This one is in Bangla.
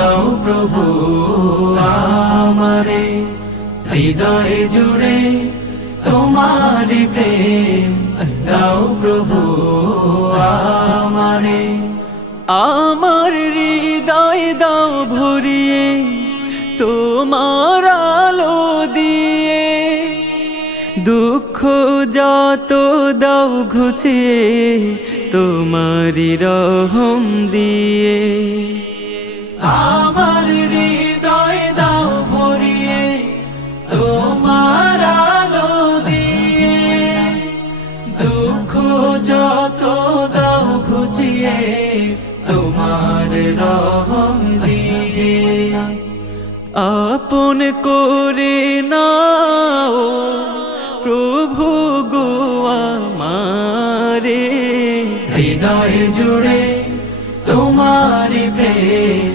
দাও প্রভু আমারে, হৃদয় জুড়ে তোমারি প্রেম দাও প্রভু আমারে। আমার হৃদয় দাও ভরিয়ে তোমার আলো দিয়ে, দুঃখ যত দাও ঘুচিয়ে তোমারি রহম দিয়ে। আমার হৃদয় দাও ভরিয়ে তোমার আলো দিয়ে, দুঃখ যত দাও ঘুচিয়ে তোমার রহম দিয়ে। আপন করে নাও প্রভু গো আমারে, হৃদয় জুড়ে তোমারি প্রেম